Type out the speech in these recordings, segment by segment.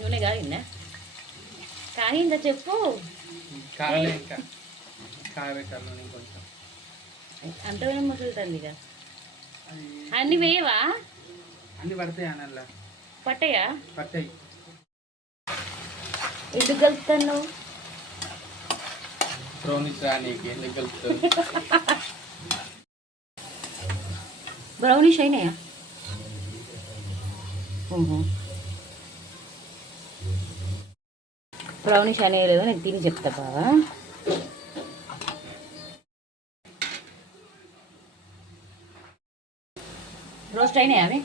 నూనె కాగిందా? కాగిందా చెప్పు. కాగలే ఇంకా కాగబెట్టాలి నూనె కొంచెం. అంతగానే ముసులుతుంది ఇక. అన్ని వేయవా? అన్ని పడతాయి అన్నల్లా. పట్టయా? పట్టాయి. ఎందుకు కలుపుతాను నువ్వు? బ్రౌనీస్ రానీకి ఎందుకు కలుపుతావు? బ్రౌనిష్ అయినాయా? బ్రౌనిష్ అనేయలేదు, నేను తిని చెప్తా బావా. రోస్ట్ అయినాయా అవి?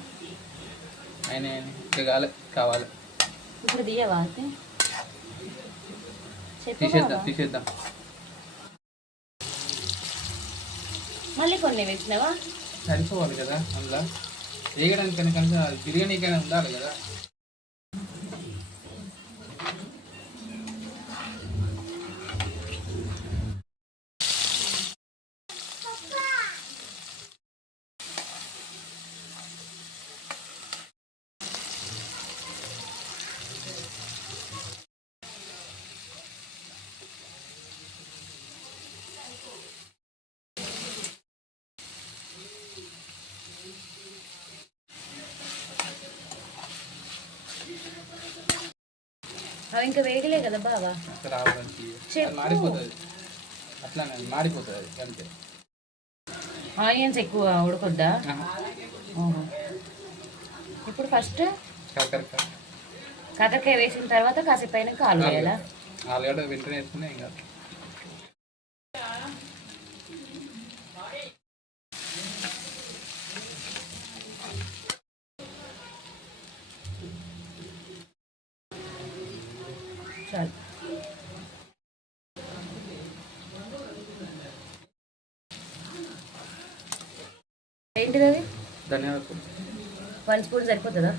అయినాయి. ఇంకా కావాలి. ఇప్పుడు తీయవా? తీసేద్దాం. మళ్ళీ కొన్ని వేసినావా? సరిపోవాలి కదా అందులో వేయడానికైనా కనుక బిర్యానీకైనా ఉండాలి కదా. అవి ఇంకా వేగలే కదా బావా. మాడిపోతుంది, అట్లా మాడిపోతుంది అంతే. ఆనియన్స్ ఎక్కువ ఉడకొద్దా? ఇప్పుడు ఫస్ట్ కాకరకాయ వేసిన తర్వాత కాసేపు అయినాక ఆలు వేయాలా? ఆలుగడ్డ వెంటనే వేసుకునే ఇంకా చాలు. ఏంటిది అది? ధనియాల పొడి 1 స్పూన్ సరిపోతుందా?